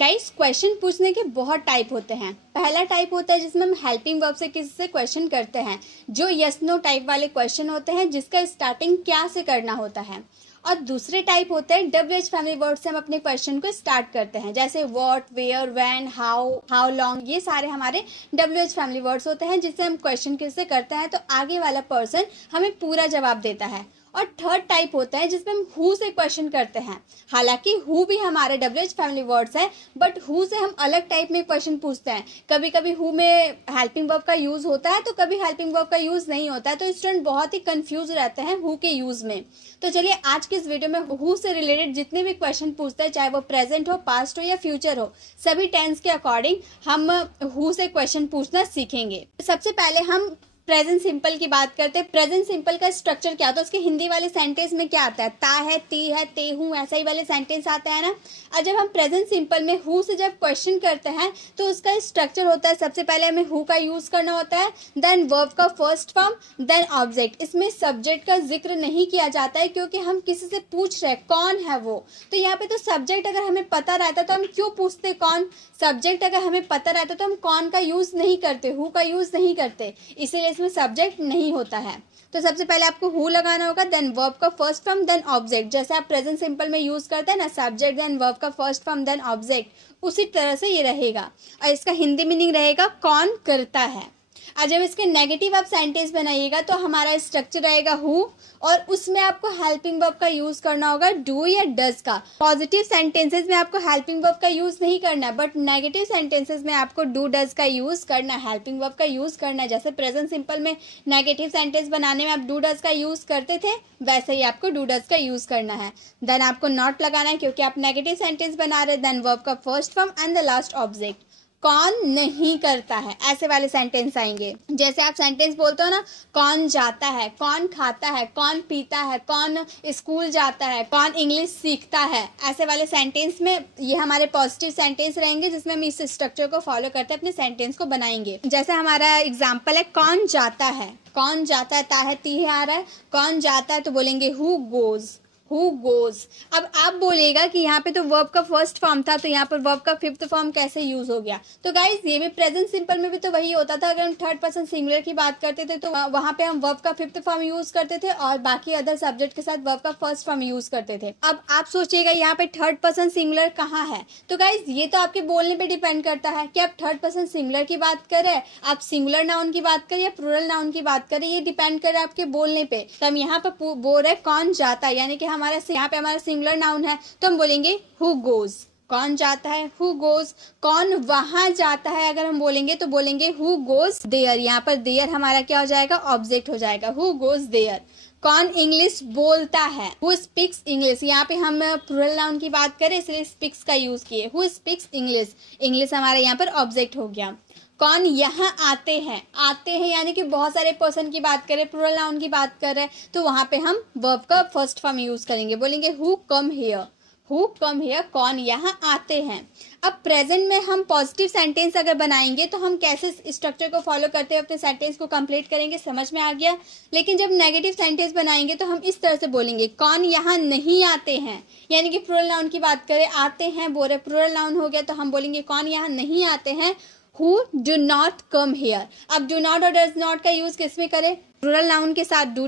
Guys, question पूछने के बहुत टाइप होते हैं। पहला टाइप होता है जिसमें हम हेल्पिंग वर्ब से किसी से क्वेश्चन करते हैं, जो यस नो टाइप वाले क्वेश्चन होते हैं जिसका स्टार्टिंग क्या से करना होता है। और दूसरे टाइप होते हैं WH फैमिली वर्ड से हम अपने क्वेश्चन को स्टार्ट करते हैं, जैसे what, where, when, how long. ये सारे हमारे WH फैमिली वर्ड्स होते हैं जिससे हम क्वेश्चन किससे करते हैं तो आगे वाला पर्सन हमें पूरा जवाब देता है। और थर्ड टाइप होता है जिसमें हम हु से क्वेश्चन करते हैं। हालांकि हु भी हमारे WH फैमिली वर्ड्स है, बट हु से हम अलग टाइप में क्वेश्चन पूछते हैं। कभी कभी हु में हेल्पिंग वर्ब का यूज होता है तो कभी हेल्पिंग वर्ब का यूज नहीं होता है, तो स्टूडेंट बहुत ही कंफ्यूज रहते हैं हु के यूज में। तो चलिए आज के इस वीडियो में हु से रिलेटेड जितने भी क्वेश्चन पूछते हैं, चाहे वो प्रेजेंट हो, पास्ट हो या फ्यूचर हो, सभी टेंस के अकॉर्डिंग हम हु से क्वेश्चन पूछना सीखेंगे। सबसे पहले हम प्रेजेंट सिंपल की बात करते हैं। प्रेजेंट सिंपल का स्ट्रक्चर क्या होता है, उसके हिंदी वाले सेंटेंस में क्या आता है, ता है, ती है, ते हूँ, ऐसा ही वाले सेंटेंस आते हैं ना। और जब हम प्रेजेंट सिंपल में हु से जब क्वेश्चन करते हैं तो उसका स्ट्रक्चर होता है, सबसे पहले हमें हु का यूज करना होता है, देन वर्ब का फर्स्ट फॉर्म, देन ऑब्जेक्ट। इसमें सब्जेक्ट का जिक्र नहीं किया जाता है क्योंकि हम किसी से पूछ रहे हैं कौन है वो। तो यहाँ पे तो सब्जेक्ट अगर हमें पता रहता तो हम क्यों पूछते कौन। सब्जेक्ट अगर हमें पता रहता तो हम कौन का यूज नहीं करते, हु का यूज नहीं करते, इसीलिए इसमें सब्जेक्ट नहीं होता है। तो सबसे पहले आपको हु लगाना होगा, देन वर्ब का फर्स्ट फॉर्म, देन ऑब्जेक्ट। जैसे आप प्रेजेंट सिंपल में यूज करते हैं ना, सब्जेक्ट देन वर्ब का फर्स्ट फॉर्म देन ऑब्जेक्ट, उसी तरह से ये रहेगा। और इसका हिंदी मीनिंग रहेगा कौन करता है। और जब इसके नेगेटिव आप सेंटेंस बनाइएगा तो हमारा स्ट्रक्चर रहेगा हु, और उसमें आपको हेल्पिंग वर्ब का यूज करना होगा डू या डज का। पॉजिटिव सेंटेंसेस में आपको हेल्पिंग वर्ब का यूज नहीं करना है, बट नेगेटिव सेंटेंसेस में आपको डू डज का यूज करना है, हेल्पिंग वर्ब का यूज करना है। जैसे प्रेजेंट सिंपल में नेगेटिव सेंटेंस बनाने में आप डू डज का यूज करते थे, वैसे ही आपको डू डज का यूज करना है। देन आपको नॉट लगाना है क्योंकि आप नेगेटिव सेंटेंस बना रहे, देन वर्ब का first form and the last object. कौन नहीं करता है, ऐसे वाले सेंटेंस आएंगे। जैसे आप सेंटेंस बोलते हो ना, कौन जाता है, कौन खाता है, कौन पीता है, कौन स्कूल जाता है, कौन इंग्लिश सीखता है, ऐसे वाले सेंटेंस में ये हमारे पॉजिटिव सेंटेंस रहेंगे जिसमें हम इस स्ट्रक्चर को फॉलो करते अपने सेंटेंस को बनाएंगे। जैसे हमारा एग्जाम्पल है कौन जाता है, कौन जाता है, ता है, ती है आ रहा है, कौन जाता है तो बोलेंगे हु गोज, हु गोज। अब आप बोलेगा कि यहाँ पे तो वर्ब का फर्स्ट फॉर्म था, तो यहाँ पर वर्ब का फिफ्थ फॉर्म कैसे यूज हो गया। तो गाइज ये भी प्रेजेंट सिंपल में भी तो वही होता था। अगर हम थर्ड पर्सन सिंगुलर की बात करते थे तो वहां पे हम वर्ब का फिफ्थ फॉर्म यूज करते थे और बाकी अदर सब्जेक्ट के साथ वर्ब का फर्स्ट फॉर्म यूज करते थे। अब आप सोचिएगा यहाँ पे थर्ड पर्सन सिंगुलर कहाँ है। तो गाइज ये तो आपके बोलने पे डिपेंड करता है कि आप थर्ड पर्सन सिंगुलर की बात करें, आप सिंगुलर नाउन की बात करें या प्लूरल नाउन की बात करें, ये डिपेंड करे आपके बोलने पे। तो हम यहाँ पे बोल रहे कौन जाता है, यानी कि यहाँ पे हमारा सिंगुलर नाउन है तो हम बोलेंगे हु गोज, कौन जाता है, हु गोज। कौन वहां जाता है अगर हम बोलेंगे तो बोलेंगे हु गोज देयर। यहाँ पर देयर हमारा क्या हो जाएगा, ऑब्जेक्ट हो जाएगा, हु गोज देयर। कौन इंग्लिश बोलता है, हु स्पीक्स इंग्लिश। यहाँ पे हम प्लूरल नाउन की बात करें इसलिए स्पीक्स का यूज किए, हु स्पीक्स इंग्लिश। इंग्लिश हमारा यहाँ पर ऑब्जेक्ट हो गया। कौन यहाँ आते हैं, आते हैं यानी कि बहुत सारे पर्सन की बात करें, प्लूरल नाउन की बात कर रहे हैं तो वहां पे हम वर्ब का फर्स्ट फॉर्म यूज करेंगे, बोलेंगे who come here, who come here, कौन यहाँ आते हैं। अब प्रेजेंट में हम पॉजिटिव सेंटेंस अगर बनाएंगे तो हम कैसे स्ट्रक्चर को फॉलो करते हुए अपने सेंटेंस को कंप्लीट करेंगे, समझ में आ गया। लेकिन जब नेगेटिव सेंटेंस बनाएंगे तो हम इस तरह से बोलेंगे कौन यहाँ नहीं आते हैं, यानी कि प्लूरल नाउन की बात करें, आते हैं बोल रहे, प्लूरल नाउन हो गया तो हम बोलेंगे कौन यहाँ नहीं आते हैं, Who do not come here। अब do not और does not का यूज किस में करें, प्लूरल नाउन के साथ do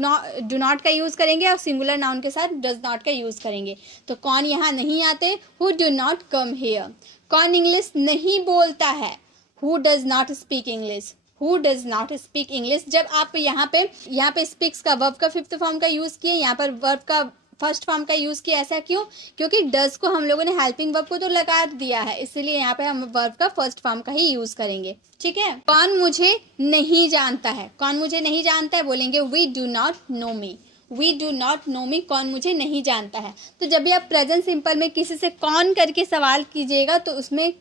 not का यूज करेंगे और सिंगुलर नाउन के साथ does not का यूज करेंगे। तो कौन यहाँ नहीं आते, who do not come here। कौन इंग्लिश नहीं बोलता है, who does not speak English, who does not speak English। जब आप यहाँ पे स्पीक्स का वर्ब का फिफ्थ फॉर्म का यूज किए, यहाँ पर वर्ब का फर्स्ट फॉर्म का यूज किया, ऐसा क्यों, क्योंकि डज को हम लोगों ने हेल्पिंग वर्ब को तो लगा दिया है, इसलिए यहाँ पे हम वर्ब का फर्स्ट फॉर्म का ही यूज करेंगे, ठीक है। कौन मुझे नहीं जानता है, कौन मुझे नहीं जानता है बोलेंगे we do not know me, we do not know me, कौन मुझे नहीं जानता है। तो जब भी आप प्रेजेंट सिंपल में किसी से कौन करके सवाल कीजिएगा तो उसमें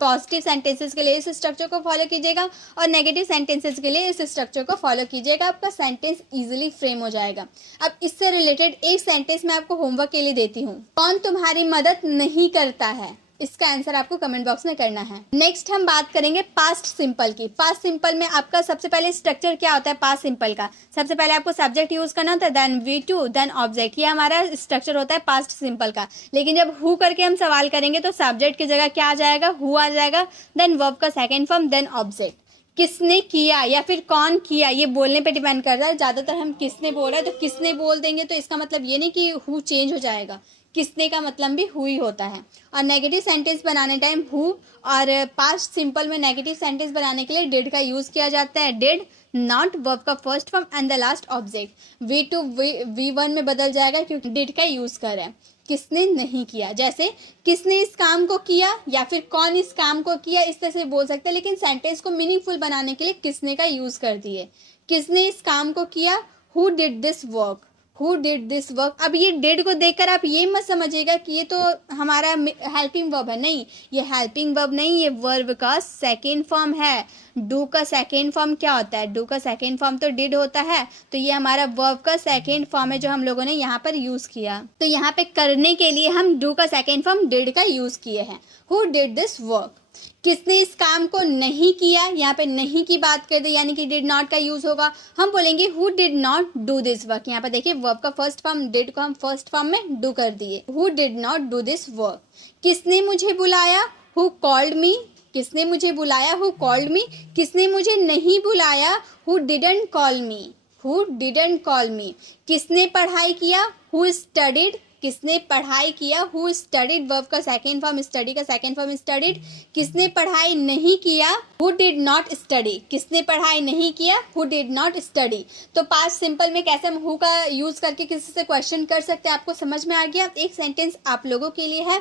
पॉजिटिव सेंटेंसेस के लिए इस स्ट्रक्चर को फॉलो कीजिएगा और नेगेटिव सेंटेंसेस के लिए इस स्ट्रक्चर को फॉलो कीजिएगा, आपका सेंटेंस इजीली फ्रेम हो जाएगा। अब इससे रिलेटेड एक सेंटेंस मैं आपको होमवर्क के लिए देती हूँ। कौन तुम्हारी मदद नहीं करता है, इसका आंसर आपको कमेंट बॉक्स में करना है। नेक्स्ट हम बात करेंगे पास्ट सिंपल की। पास्ट सिंपल में आपका सबसे पहले स्ट्रक्चर क्या होता है पास्ट सिंपल का? सबसे पहले आपको सब्जेक्ट यूज करना होता है, देन V2, देन ऑब्जेक्ट। ये हमारा स्ट्रक्चर होता है पास्ट सिंपल का। लेकिन जब हु करके हम सवाल करेंगे तो सब्जेक्ट की जगह क्या आ जाएगा? हु आ जाएगा, देन वर्ब का सेकेंड फॉर्म, देन ऑब्जेक्ट। किसने किया या फिर कौन किया, ये बोलने पे डिपेंड करता है। ज़्यादातर हम किसने बोल रहे हैं तो किसने बोल देंगे, तो इसका मतलब ये नहीं कि हु चेंज हो जाएगा, किसने का मतलब भी हु ही होता है। और नेगेटिव सेंटेंस बनाने टाइम हु, और पास्ट सिंपल में नेगेटिव सेंटेंस बनाने के लिए डिड का यूज़ किया जाता है। डिड, नॉट, वर्ब का first form and the last object. V2 V1 में बदल जाएगा क्योंकि डिड का यूज़ कर रहे हैं। किसने नहीं किया, जैसे किसने इस काम को किया या फिर कौन इस काम को किया, इस तरह से बोल सकते हैं। लेकिन सेंटेंस को मीनिंगफुल बनाने के लिए किसने का यूज़ कर दिए। किसने इस काम को किया, who did this work, who did this work. अब ये डिड को देखकर आप ये मत समझिएगा कि ये तो हमारा हेल्पिंग वर्ब है, नहीं, ये हेल्पिंग वर्ब नहीं, ये वर्ब का सेकेंड फॉर्म है। डू का सेकेंड फॉर्म क्या होता है? डू का सेकेंड फॉर्म तो डिड होता है, तो ये हमारा वर्ब का सेकेंड फॉर्म है जो हम लोगों ने यहाँ पर यूज़ किया। तो यहाँ पे करने के लिए हम डू का सेकेंड फॉर्म डिड का यूज़ किए हैं। Who did this work. किसने इस काम को नहीं किया, यहाँ पे नहीं की बात कर दी, यानी कि डिड नॉट का यूज होगा। हम बोलेंगे who did not do this work. यहाँ पे देखिए वर्ब का फर्स्ट फॉर्म डिड को हम फर्स्ट फॉर्म में डू कर दिए। Who did not do this work. किसने मुझे बुलाया, हु कॉल्ड मी। किसने मुझे बुलाया, हु कॉल्ड मी। किसने मुझे नहीं बुलाया, who didn't call me, who didn't call मी। किसने पढ़ाई किया, हु स्टडीड। किसने पढ़ाई किया, हु स्टडीड, वर्ब का सेकेंड फॉर्म स्टडी का सेकेंड फॉर्म स्टडीड। किसने पढ़ाई नहीं किया, हु डिड नॉट स्टडी। किसने पढ़ाई नहीं किया, हु डिड नॉट स्टडी। तो पास्ट सिंपल में कैसे हम हु का यूज करके किसी से क्वेश्चन कर सकते हैं, आपको समझ में आ गया। एक सेंटेंस आप लोगों के लिए है,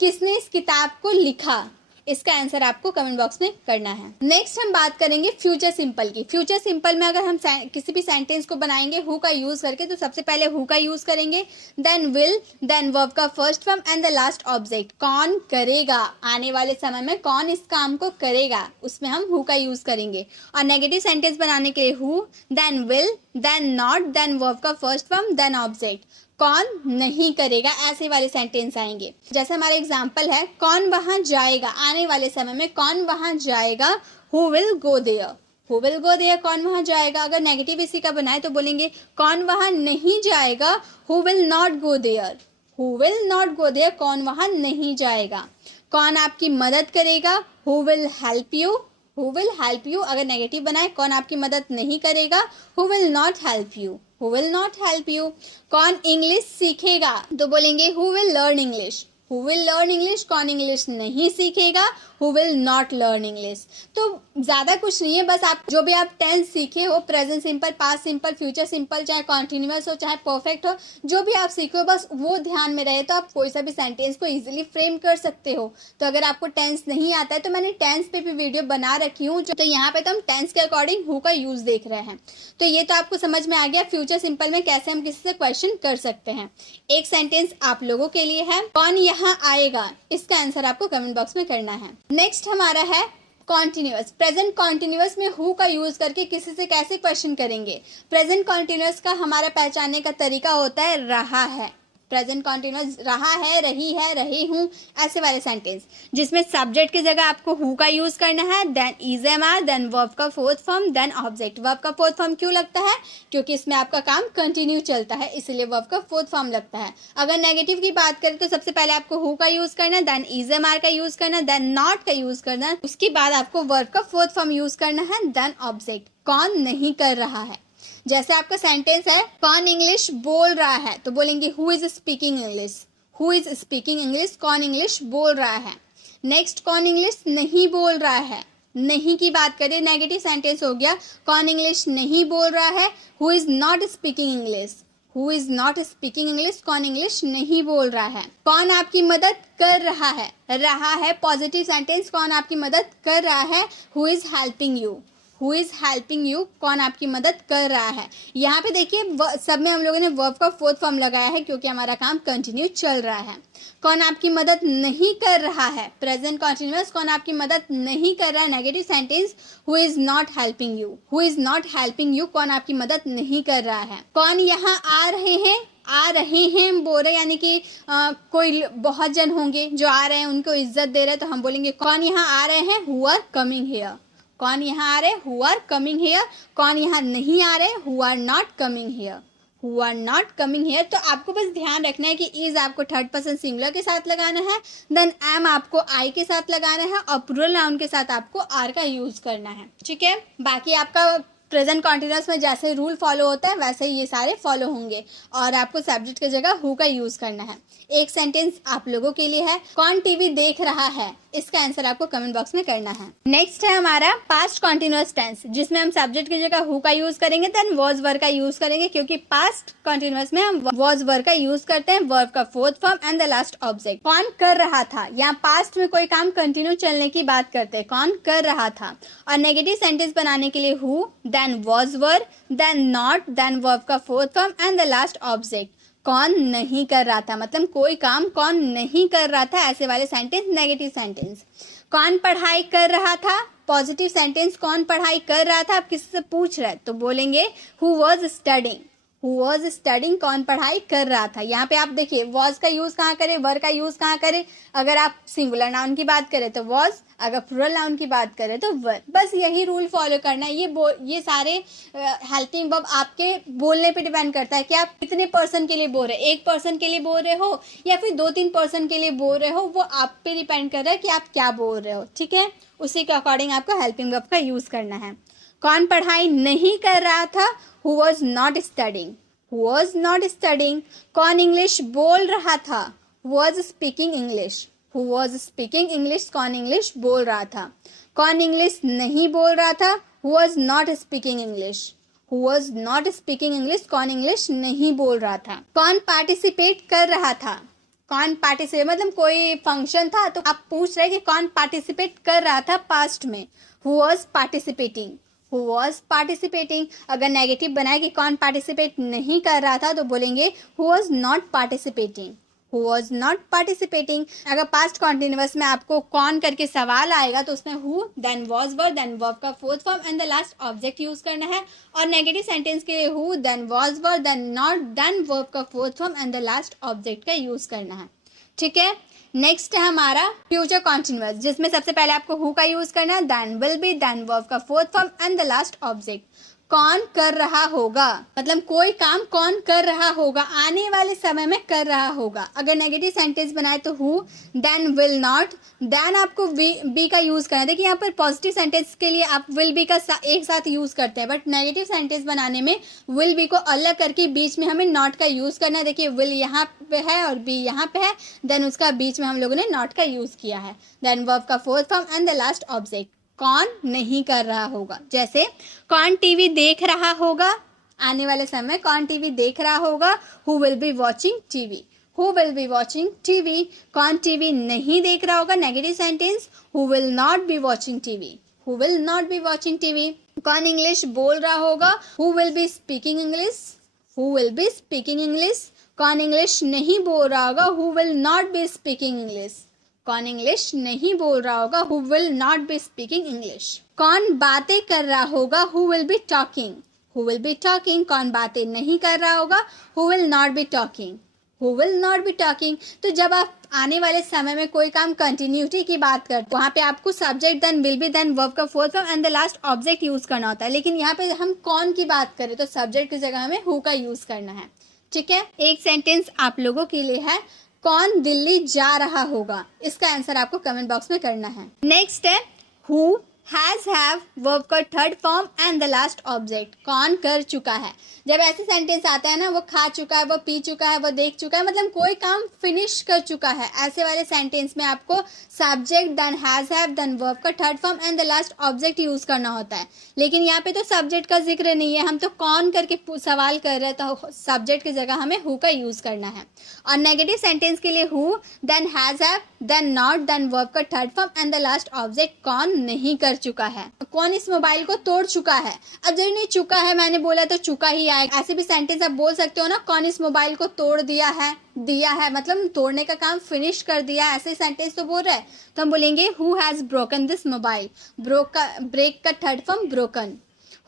किसने इस किताब को लिखा। इसका आंसर आपको कमेंट बॉक्स में करना है। नेक्स्ट हम बात करेंगे फ्यूचर सिंपल की। फ्यूचर सिंपल में अगर हम किसी भी सेंटेंस को बनाएंगे हु का यूज करके, तो सबसे पहले हु का यूज करेंगे, देन विल, देन वर्ब का first form and the last object. कौन करेगा, आने वाले समय में कौन इस काम को करेगा, उसमें हम हु का यूज करेंगे। और नेगेटिव सेंटेंस बनाने के लिए who, then will, then not, then verb का फर्स्ट फॉर्म, देन ऑब्जेक्ट। कौन नहीं करेगा, ऐसे वाले सेंटेंस आएंगे। जैसे हमारा एग्जाम्पल है, कौन वहां जाएगा, आने वाले समय में कौन वहां जाएगा, who will go there. Who will go there, कौन वहां जाएगा। अगर नेगेटिव इसी का बनाए तो बोलेंगे कौन वहां नहीं जाएगा, who will not go there. Who will not go there, कौन वहां नहीं जाएगा। कौन आपकी मदद करेगा, who will help you. Who will help you, अगर नेगेटिव बनाए कौन आपकी मदद नहीं करेगा, who will not help you, who will not help you. कौन इंग्लिश सीखेगा, तो बोलेंगे who will learn English. Who will learn English, कौन इंग्लिश नहीं सीखेगा, who will not learn English. तो ज़्यादा कुछ नहीं है, बस आप जो भी आप टेंस सीखे हो, present simple, past simple, future simple, चाहे कॉन्टिन्यूअस हो चाहे परफेक्ट हो, जो भी आप सीखे हो बस वो ध्यान में रहे, तो आप कोई सा भी सेंटेंस को इजीली फ्रेम कर सकते हो। तो अगर आपको टेंस नहीं आता है तो मैंने टेंस पे भी वीडियो बना रखी हूँ, तो यहाँ पे तो हम टेंस के अकॉर्डिंग हु का यूज देख रहे हैं। तो ये तो आपको समझ में आ गया फ्यूचर सिंपल में कैसे हम किसी से क्वेश्चन कर सकते हैं। एक सेंटेंस आप लोगों के लिए है, कौन यहाँ आएगा। इसका आंसर आपको कमेंट बॉक्स में करना है। नेक्स्ट हमारा है कॉन्टिन्यूअस। प्रेजेंट कॉन्टिन्यूअस में हु का यूज करके किसी से कैसे क्वेश्चन करेंगे। प्रेजेंट कॉन्टिन्यूअस का हमारा पहचानने का तरीका होता है रहा है। प्रेजेंट कॉन्टिन्यूअस रहा है, रही है, रही हूँ, ऐसे वाले सेंटेंस जिसमें सब्जेक्ट की जगह आपको हु का यूज करना है, then is am are, then verb का fourth form, then object. Verb का फोर्थ फॉर्म क्यों लगता है, क्योंकि इसमें आपका काम कंटिन्यू चलता है, इसलिए वर्ब का फोर्थ फॉर्म लगता है। अगर नेगेटिव की बात करें तो सबसे पहले आपको हु का यूज करना, देन इज एम आर का यूज करना, देन नॉट का यूज करना, उसके बाद आपको वर्ब का फोर्थ फॉर्म यूज करना है, देन ऑब्जेक्ट। कौन नहीं कर रहा है, जैसे आपका सेंटेंस है कौन इंग्लिश बोल रहा है, तो बोलेंगे who is speaking English. Who is speaking English, कौन इंग्लिश बोल रहा है। नेक्स्ट कौन इंग्लिश नहीं बोल रहा है, नहीं की बात करें, नेगेटिव सेंटेंस हो गया, कौन इंग्लिश नहीं बोल रहा है, who is not speaking English. Who is not speaking English, कौन इंग्लिश नहीं बोल रहा है। कौन आपकी मदद कर रहा है पॉजिटिव सेंटेंस, कौन आपकी मदद कर रहा है, who is helping you. Who is helping you, कौन आपकी मदद कर रहा है। यहाँ पे देखिए सब में हम लोगों ने वर्ब का फोर्थ फॉर्म लगाया है क्योंकि हमारा काम कंटिन्यू चल रहा है। कौन आपकी मदद नहीं कर रहा है, प्रेजेंट कॉन्टिन्यूअस, कौन आपकी मदद नहीं कर रहा है। Negative sentence who is not helping you. Who is not helping you, कौन आपकी मदद नहीं कर रहा है। कौन यहाँ आ रहे हैं, आ रहे हैं हम बोल रहे हैं, यानी कि कोई बहुत जन होंगे जो आ रहे हैं, उनको इज्जत दे रहे हैं, तो हम बोलेंगे कौन यहाँ आ रहे हैं, हु आर कमिंग हियर। कौन यहाँ आ रहे हैं, हु आर कमिंग हियर। कौन यहाँ नहीं आ रहे, who are not coming here. Who are not coming here. तो आपको बस ध्यान रखना है कि इज आपको थर्ड पर्सन सिंगुलर के साथ लगाना है, देन एम आपको आई के साथ लगाना है, और प्लूरल नाउन के साथ आपको आर का यूज करना है। ठीक है, बाकी आपका प्रेजेंट कॉन्टिन्यूअस में जैसे रूल फॉलो होता है वैसे ही ये सारे फॉलो होंगे, और आपको सब्जेक्ट की जगह हु का यूज करना है। एक सेंटेंस आप लोगों के लिए है, कौन टीवी देख रहा है, इसका आंसर आपको कमेंट बॉक्स में करना है। नेक्स्ट है हमारा पास्ट कॉन्टिन्यूअस टेंस, जिसमें हम सब्जेक्ट की जगह हु का यूज करेंगे, देन वॉज वर्ब का यूज करेंगे, क्योंकि पास्ट कॉन्टिन्यूअस में हम वॉज वर्ब का यूज करते हैं, वर्ब का fourth form and the last object. कौन कर रहा था, यहाँ पास्ट में कोई काम कंटिन्यू चलने की बात करते हैं, कौन कर रहा था। और नेगेटिव सेंटेंस बनाने के लिए who, then was verb, then not, then verb का fourth form and the last object. कौन नहीं कर रहा था, मतलब कोई काम कौन नहीं कर रहा था, ऐसे वाले सेंटेंस नेगेटिव सेंटेंस। कौन पढ़ाई कर रहा था, पॉजिटिव सेंटेंस, कौन पढ़ाई कर रहा था, आप किसी से पूछ रहे तो बोलेंगे who was studying. Who was studying, कौन पढ़ाई कर रहा था। यहाँ पे आप देखिए वॉज का यूज कहाँ करें, वर का यूज कहाँ करें। अगर आप सिंगुलर नाउन की बात करें तो वॉज, अगर प्लूरल नाउन की बात करें तो वर। बस यही रूल फॉलो करना है। ये सारे हेल्पिंग वर्ब आपके बोलने पे डिपेंड करता है कि आप कितने पर्सन के लिए बोल रहे हैं, एक पर्सन के लिए बोल रहे हो या फिर 2-3 पर्सन के लिए बोल रहे हो, वो आप पे डिपेंड कर रहा है कि आप क्या बोल रहे हो। ठीक है, उसी के अकॉर्डिंग आपको हेल्पिंग वर्ब का यूज करना है। कौन पढ़ाई नहीं कर रहा था, who was not studying. Who was not studying. कौन इंग्लिश बोल रहा था, was speaking English. Who was speaking English, कौन इंग्लिश बोल रहा था। कौन इंग्लिश नहीं बोल रहा था, who was not speaking English. Who was not speaking English, कौन इंग्लिश नहीं बोल रहा था। कौन पार्टिसिपेट कर रहा था। कौन पार्टिसिपेट मतलब कोई फंक्शन था तो आप पूछ रहे कि कौन पार्टिसिपेट कर रहा था पास्ट में, who was participating. Who was participating. अगर नेगेटिव बनाए कि कौन पार्टिसिपेट नहीं कर रहा था तो बोलेंगे who was not participating. Who was not participating. अगर पास्ट कॉन्टिन्यूअस में आपको कौन करके सवाल आएगा तो उसमें who, then was verb, then verb का fourth form and the last object use करना है। और नेगेटिव सेंटेंस के लिए who, then was verb, then not, then verb का fourth form and the last object का यूज करना है। ठीक है, नेक्स्ट है हमारा फ्यूचर कॉन्टिन्यूअस, जिसमें सबसे पहले आपको हु का यूज करना है, then will be, then verb का fourth form and the last object. कौन कर रहा होगा, मतलब कोई काम कौन कर रहा होगा, आने वाले समय में कर रहा होगा। अगर नेगेटिव सेंटेंस बनाए तो who, then will not, then आपको बी का यूज करना है। देखिए यहाँ पर पॉजिटिव सेंटेंस के लिए आप विल बी का एक साथ यूज करते हैं, बट नेगेटिव सेंटेंस बनाने में विल बी को अलग करके बीच में हमें नॉट का यूज करना है। देखिए विल यहाँ पे है और बी यहाँ पे है, देन उसका बीच में हम लोगों ने नॉट का यूज किया है, देन वर्ब का fourth form and the last object. कौन नहीं कर रहा होगा, जैसे कौन टीवी देख रहा होगा, आने वाले समय कौन टीवी देख रहा होगा, who will be watching TV. Who will be watching TV. कौन टीवी नहीं देख रहा होगा, negative sentence, who will not be watching TV. Who will not be watching TV. कौन इंग्लिश बोल रहा होगा, who will be speaking English. Who will be speaking English. कौन इंग्लिश नहीं बोल रहा होगा, who will not be speaking English. कौन इंग्लिश नहीं बोल रहा होगा, who will not be speaking English. कौन बातें कर रहा होगा, who will be talking. Who will be talking. कौन बातें नहीं कर रहा होगा, who will not be talking. Who will not be talking. तो जब आप आने वाले समय में कोई काम कंटिन्यूटी की बात करते वहाँ पे आपको subject, then will be, then verb का fourth form and the last object use करना होता है। लेकिन यहाँ पे हम कौन की बात करें तो सब्जेक्ट की जगह हमें हु का यूज करना है। ठीक है, एक सेंटेंस आप लोगों के लिए है, कौन दिल्ली जा रहा होगा, इसका आंसर आपको कमेंट बॉक्स में करना है। नेक्स्ट है हु, हैज, हैव, वर्ब का third form and the last object. कौन कर चुका है। जब ऐसे सेंटेंस आता है ना, वो खा चुका है, वो पी चुका है, वो देख चुका है, मतलब कोई काम फिनिश कर चुका है, ऐसे वाले सेंटेंस में आपको subject, then has, have, then verb का third form and the last object use करना होता है। लेकिन यहाँ पे तो सब्जेक्ट का जिक्र नहीं है, हम तो कौन करके सवाल कर रहे हैं, तो सब्जेक्ट की जगह हमें हु का यूज करना है। और नेगेटिव सेंटेंस के लिए who, then has, have, then not, then verb का third form and the last object. कौन नहीं कर चुका है, कौन इस मोबाइल को तोड़ चुका है। अब जब नहीं चुका है मैंने बोला तो चुका ही आएगा। ऐसे भी सेंटेंस आप बोल सकते हो ना, कौन इस मोबाइल को तोड़ दिया है मतलब तोड़ने का काम फिनिश कर दिया, ऐसे सेंटेंस तो बोल रहा है, तो हम बोलेंगे who has broken this mobile. Break का third form broken.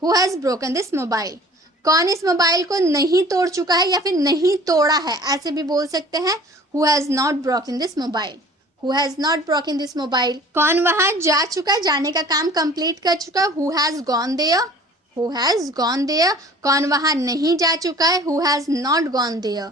Who has broken this mobile. कौन इस मोबाइल को नहीं तोड़ चुका है या फिर नहीं तोड़ा है, ऐसे भी बोल सकते हैं। Who has not broken this mobile, who has not broken this mobile. कौन वहां जा चुका है, जाने का काम कंप्लीट कर चुका है, who has gone there, who has gone there. कौन वहां नहीं जा चुका है, who has not gone there,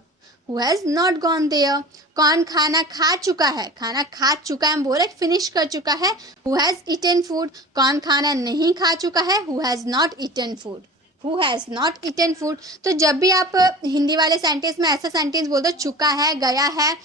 who has not gone there. कौन खाना खा चुका है, खाना खा चुका है हम बोल रहे फिनिश कर चुका है, हु हैज़ ईटन फूड। कौन खाना नहीं खा चुका है, who has not eaten food, who has not eaten food. तो जब भी आप हिंदी वाले सेंटेंस में ऐसा सेंटेंस बोलते हो, चुका है, गया है,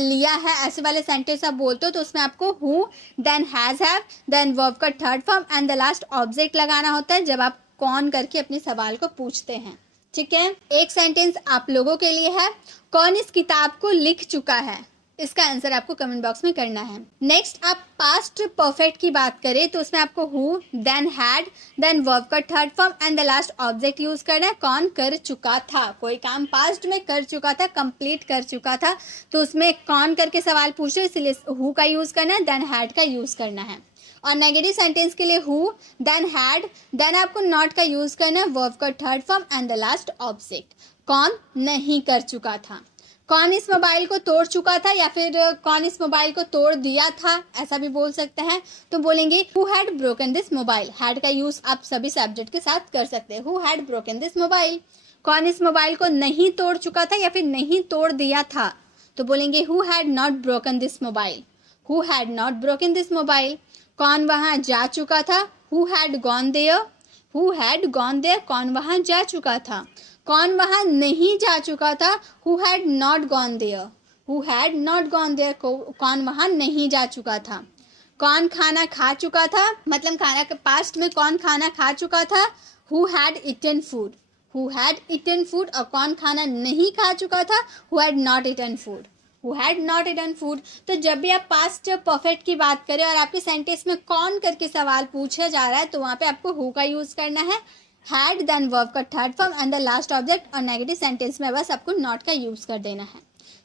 लिया है, ऐसे वाले सेंटेंस आप बोलते हो, तो उसमें आपको who, then has, have, then verb का third form and the last object लगाना होता है जब आप कौन करके अपने सवाल को पूछते हैं। ठीक है, एक सेंटेंस आप लोगों के लिए है, कौन इस किताब को लिख चुका है, इसका आंसर आपको कमेंट बॉक्स में करना है। नेक्स्ट आप पास्ट परफेक्ट की बात करें तो उसमें आपको who, then had, then verb का third form and the last object use करना है। कौन कर चुका था, कोई काम पास्ट में कर चुका था, कंप्लीट कर चुका था, तो उसमें कौन करके सवाल पूछो, इसलिए हु का यूज करना है, देन हैड का यूज करना है। और नेगेटिव सेंटेंस के लिए हु, देन हैड, देन आपको नॉट का यूज करना है, वर्ब का third form and the last object. कौन नहीं कर चुका था, कौन इस मोबाइल को तोड़ चुका था या फिर कौन इस मोबाइल को तोड़ दिया था, ऐसा भी बोल सकते हैं। तो बोलेंगे who had broken this mobile. Had का यूज आप सभी सब्जेक्ट के साथ कर सकते हैं, who had broken this mobile. कौन इस मोबाइल को नहीं तोड़ चुका था या फिर नहीं तोड़ दिया था, तो बोलेंगे who had not broken this mobile, who had not broken this mobile. कौन वहां जा चुका था, who had gone there, who had gone there. कौन वहां जा चुका था। कौन वहां नहीं जा चुका था, who had not gone there, who had not gone there. कौन वहां नहीं जा चुका था। कौन खाना खा चुका था, मतलब खाना के पास्ट में कौन खाना खा चुका था, who had eaten food, who had eaten food. और कौन खाना नहीं खा चुका था, who had not eaten food, who had not eaten food. तो जब भी आप पास्ट परफेक्ट की बात करें और आपके सेंटेंस में कौन करके सवाल पूछा जा रहा है, तो वहाँ पे आपको हु का यूज करना है, हैड, देन वर्ब का third form and the last object. और नेगेटिव सेंटेंस में बस आपको नॉट का यूज कर देना है।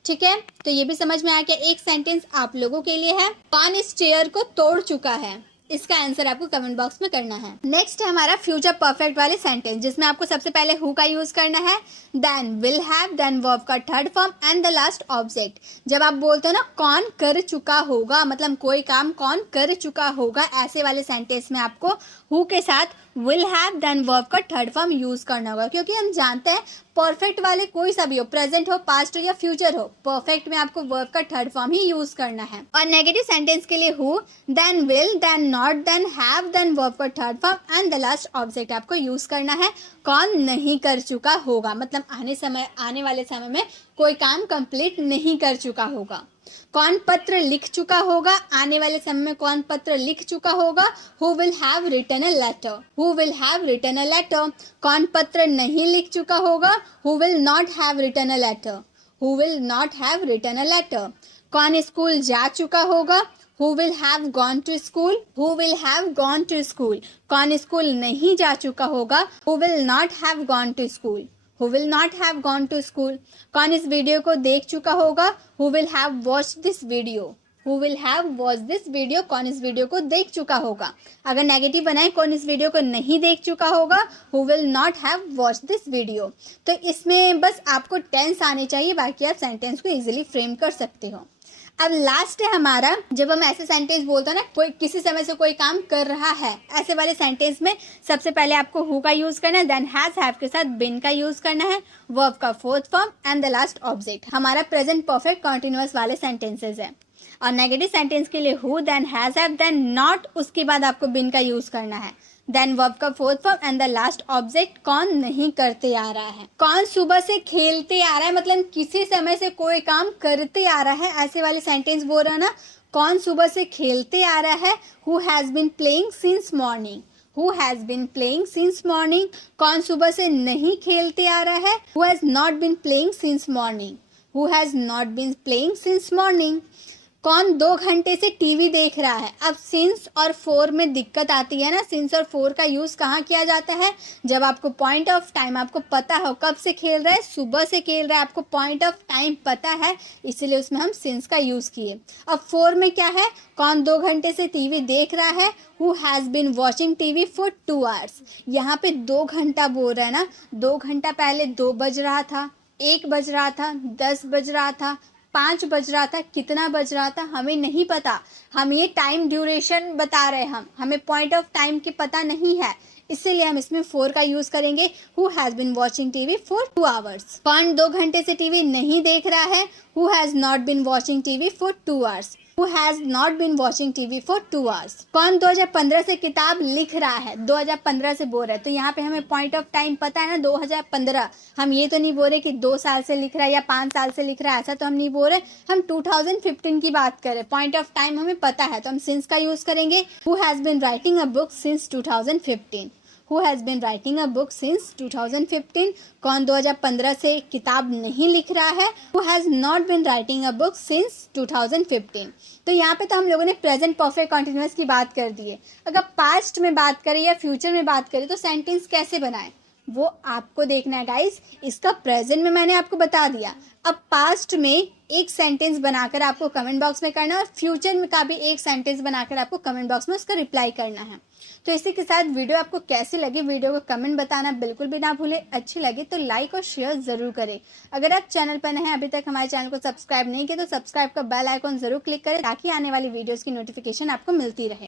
ठीक है, तो ये भी समझ में आ गया। एक सेंटेंस आप लोगों के लिए है, कौन इस चेयर को तोड़ चुका है, इसका आंसर आपको कमेंट बॉक्स में करना है। नेक्स्ट है हमारा फ्यूचर परफेक्ट वाले सेंटेंस, जिसमें आपको सबसे पहले हु का यूज करना है, then will have, then verb का third form and the last object. जब आप बोलते हो ना कौन कर चुका होगा, मतलब कोई काम कौन कर चुका होगा, ऐसे वाले सेंटेंस में आपको हु के साथ विल हैव, देन वर्ब का थर्ड फॉर्म यूज करना होगा, क्योंकि हम जानते हैं परफेक्ट वाले कोई सा भी हो, प्रेजेंट हो, पास्ट हो या फ्यूचर हो, परफेक्ट में आपको वर्ब का थर्ड फॉर्म ही यूज करना है। और नेगेटिव सेंटेंस के लिए who, then will, then not, then have, then verb का third form and the last object आपको यूज करना है। कौन नहीं कर चुका होगा, मतलब आने वाले समय में कोई काम कंप्लीट नहीं कर चुका होगा। कौन पत्र लिख चुका होगा, आने वाले समय में कौन पत्र लिख चुका होगा, who will have written a letter, who will have written a letter. कौन पत्र नहीं लिख चुका होगा, who will not have written a letter, who will not have written a letter. कौन स्कूल जा चुका होगा, who will have gone to school, who will have gone to school. कौन स्कूल नहीं जा चुका होगा, who will not have gone to school, who will not have gone to school. कौन इस वीडियो को देख चुका होगा, who will have watched this video, who will have watched this video. कौन इस वीडियो को देख चुका होगा। अगर नेगेटिव बनाए, कौन इस वीडियो को नहीं देख चुका होगा, who will not have watched this video. तो इसमें बस आपको टेंस आने चाहिए, बाकी आप सेंटेंस को इजीली फ्रेम कर सकते हो। अब लास्ट है हमारा, जब हम ऐसे सेंटेंस बोलते हैं ना, कोई किसी समय से कोई काम कर रहा है, ऐसे वाले सेंटेंस में सबसे पहले आपको हु का यूज करना है, देन हैज, हैव के साथ बिन का यूज करना है, वर्ब का fourth form and the last object. हमारा प्रेजेंट परफेक्ट कंटिन्यूअस वाले सेंटेंसेस है। और नेगेटिव सेंटेंस के लिए who, then has, have, then not, उसके बाद आपको बिन का यूज करना है, देन वर्ब का fourth form and the last object. कौन नहीं करते आ रहा है, कौन सुबह से खेलते आ रहा है, मतलब किसी समय से कोई काम करते आ रहा है, ऐसे वाले सेंटेंस बोल रहा है ना। कौन सुबह से खेलते आ रहा है, who has been playing since morning, who has been playing since morning. कौन सुबह से नहीं खेलते आ रहा है, who has not been playing since morning, who has not been playing since morning. कौन 2 घंटे से टीवी देख रहा है। अब सिंस और फॉर में दिक्कत आती है ना, सिंस और फॉर का यूज़ कहाँ किया जाता है, जब आपको पॉइंट ऑफ टाइम आपको पता हो कब से खेल रहा है, सुबह से खेल रहा है, आपको पॉइंट ऑफ टाइम पता है, इसलिए उसमें हम सिंस का यूज़ किए। अब फॉर में क्या है, कौन 2 घंटे से टीवी देख रहा है, who has been watching TV for 2 hours. यहाँ पे 2 घंटा बोल रहा है ना, 2 घंटा पहले 2 बज रहा था, 1 बज रहा था, 10 बज रहा था, 5 बज रहा था, कितना बज रहा था हमें नहीं पता। हम ये टाइम ड्यूरेशन बता रहे हैं, हमें पॉइंट ऑफ टाइम की पता नहीं है, इसीलिए हम इसमें फॉर का यूज करेंगे। Who has been watching TV for 2 hours. कौन 2 घंटे से टीवी नहीं देख रहा है, who has not been watching TV for 2 hours. Who has not been watching TV for 2 hours. कौन 2015 से किताब लिख रहा है, 2015 से बोल रहा है, तो यहाँ पे हमें पॉइंट ऑफ टाइम पता है ना 2015। हम ये तो नहीं बोल रहे कि 2 साल से लिख रहा है या 5 साल से लिख रहा है, ऐसा तो हम नहीं बोल रहे, हम 2015 की बात करें, पॉइंट ऑफ टाइम हमें पता है तो हम सिंस का यूज करेंगे। Who has been writing a book since 2015। Who has been writing a book since 2015? कौन 2015 से किताब नहीं लिख रहा है, Who has not been writing a book since 2015? तो यहाँ पे तो हम लोगों ने प्रेजेंट परफेक्ट कॉन्टिन्यूअस की बात कर दी है। अगर पास्ट में बात करें या फ्यूचर में बात करें तो सेंटेंस कैसे बनाएं वो आपको देखना है गाइस। इसका प्रेजेंट में मैंने आपको बता दिया, अब पास्ट में एक सेंटेंस बनाकर आपको कमेंट बॉक्स में करना है और फ्यूचर में का भी एक सेंटेंस बनाकर आपको कमेंट बॉक्स में उसका रिप्लाई करना है। तो इसी के साथ वीडियो आपको कैसी लगी, वीडियो को कमेंट बताना बिल्कुल भी ना भूले। अच्छी लगी तो लाइक और शेयर ज़रूर करें। अगर आप चैनल पर नए हैं, अभी तक हमारे चैनल को सब्सक्राइब नहीं किया तो सब्सक्राइब का बेल आइकॉन ज़रूर क्लिक करें ताकि आने वाली वीडियोज़ की नोटिफिकेशन आपको मिलती रहे।